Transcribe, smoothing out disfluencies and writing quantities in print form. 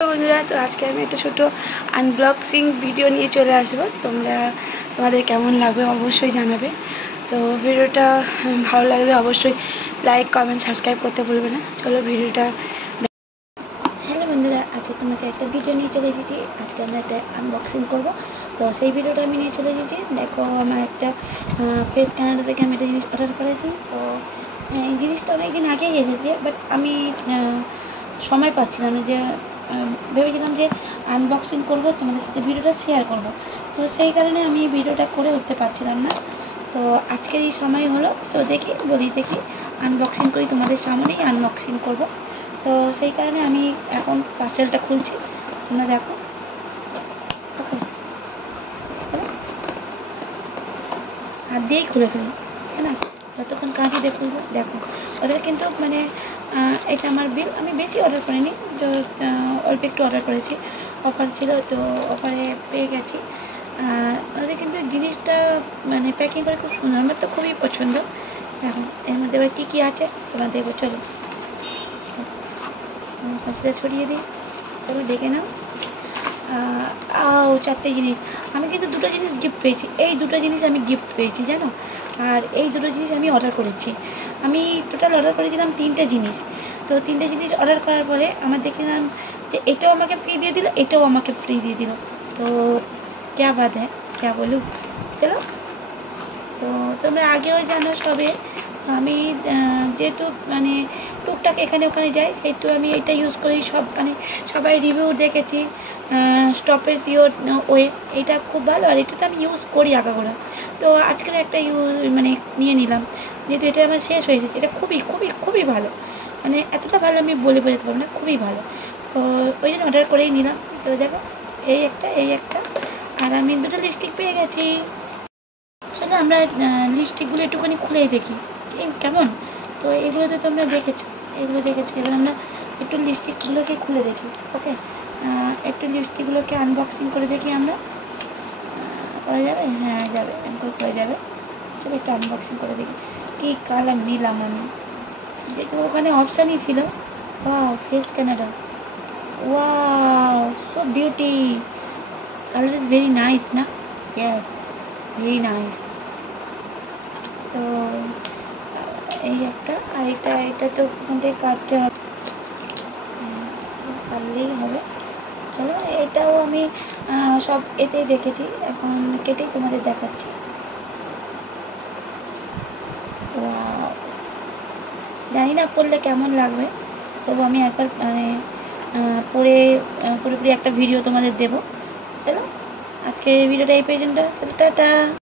বন্ধুরা, তো আজকে আমি একটা ছোট আনবক্সিং ভিডিও নিয়ে চলে আসবো। তোমাদের কেমন লাগবে অবশ্যই জানাবে। তো ভিডিওটা ভালো লাগলে অবশ্যই লাইক কমেন্ট সাবস্ক্রাইব করতে ভুলবে না। চলো ভিডিওটা। হ্যালো বন্ধুরা, আজকে তোমাকে একটা ভিডিও নিয়ে চলে এসেছি। আজকে আমরা একটা আনবক্সিং করব। তো সেই ভিডিওটা আমি নিয়ে চলে এসেছি। দেখো, আমার একটা ফেস কানাডা থেকে আমি একটা জিনিস অর্ডার করেছি। তো এই জিনিসটা অনেকদিন আগেই এসেছে, বাট আমি সময় পাচ্ছিলাম না, যে ভেবেছিলাম যে আনবক্সিং করব, তোমাদের সাথে ভিডিওটা শেয়ার করব। তো সেই কারণে আমি ভিডিওটা করে উঠতে পারছিলাম না। তো আজকের এই সময় হলো, তো দেখি আনবক্সিং করি, তোমাদের সামনেই আনবক্সিং করব। তো সেই কারণে আমি এখন পার্সেলটা খুলছি, তোমরা দেখো। ওকে, হাত দিয়েই খুলে ফেলি, তাই না? যতক্ষণ কাঁচি দিয়ে খুলবো। দেখো, ওদের কিন্তু এটা আমার বিল। আমি বেশি অর্ডার করিনি, অল্প একটু অর্ডার করেছি। অফার ছিল, তো অফারে পেয়ে গেছি। ওদের কিন্তু জিনিসটা প্যাকিং করে খুব সুন্দর, আমার তো খুবই পছন্দ। দেখো, এর মধ্যে এবার কী কী আছে তোমরা দেখবো। চলো পাঁচটা ছড়িয়ে দিই, চলো দেখে নাও। চারটে জিনিস। আমি কিন্তু দুটো জিনিস গিফট পেয়েছি। এই দুটো জিনিস আমি গিফট পেয়েছি, জানো। আর এই দুটো জিনিস আমি অর্ডার করেছি। আমি টোটাল অর্ডার করেছিলাম তিনটে জিনিস। তো তিনটে জিনিস অর্ডার করার পরে আমার দেখলাম যে এটাও আমাকে ফ্রি দিয়ে দিল, এটাও আমাকে ফ্রি দিয়ে দিল। তো ক্যা বাত হ্যাঁ, ক্যা বলুন। চলো, তো তোমরা আগেও জানো সবে। আমি যেহেতু টুকটাক এখানে ওখানে যাই, সেহেতু আমি এটা ইউজ করি। সবাই রিভিউ দেখেছি, স্টপেজ ইওর ওয়ে, এটা খুব ভালো। আর এটা তো আমি ইউজ করি আগাগোড়া। তো আজকের একটা নিয়ে নিলাম, যেহেতু এটা আমার শেষ হয়ে এসেছে। এটা খুবই খুবই খুবই ভালো, এতটা ভালো আমি বলে বোঝাতে পারবো না, খুবই ভালো। তো ওই জন্য অর্ডার করেই নিলাম। তো দেখো, এই একটা আর আমি দুটো লিপস্টিক পেয়ে গেছি। চলো আমরা লিপস্টিকগুলো একটুখানি খুলেই দেখি কেমন। তো এগুলো তো তোমরা দেখেছো, এবার আমরা একটু লিপস্টিকগুলোকে খুলে দেখি। ওকে, একটু লিপস্টিকগুলোকে আনবক্সিং করে দেখি আমরা। করা যাবে? হ্যাঁ যাবে, এরকম করে যাবে। চলো একটু আনবক্সিং করে দেখি কী কালার নিলাম আমি। যেহেতু ওখানে অপশানই ছিল। Wow, face Canada, wow, so beauty, colour is very nice না? Yes, very nice. তো এই একটা, আর এটা তো ওখান থেকে কাটতে হবে, কাটলেই হবে। চলো, এটাও আমি সব এতেই দেখেছি, এখন কেটেই তোমাদের দেখাচ্ছি। জানি না পড়লে কেমন লাগবে, তবু আমি একবার পরে পুরোপুরি একটা ভিডিও তোমাদের দেবো। চলো, আজকে ভিডিওটা এই পর্যন্ত। চলো, টাটা।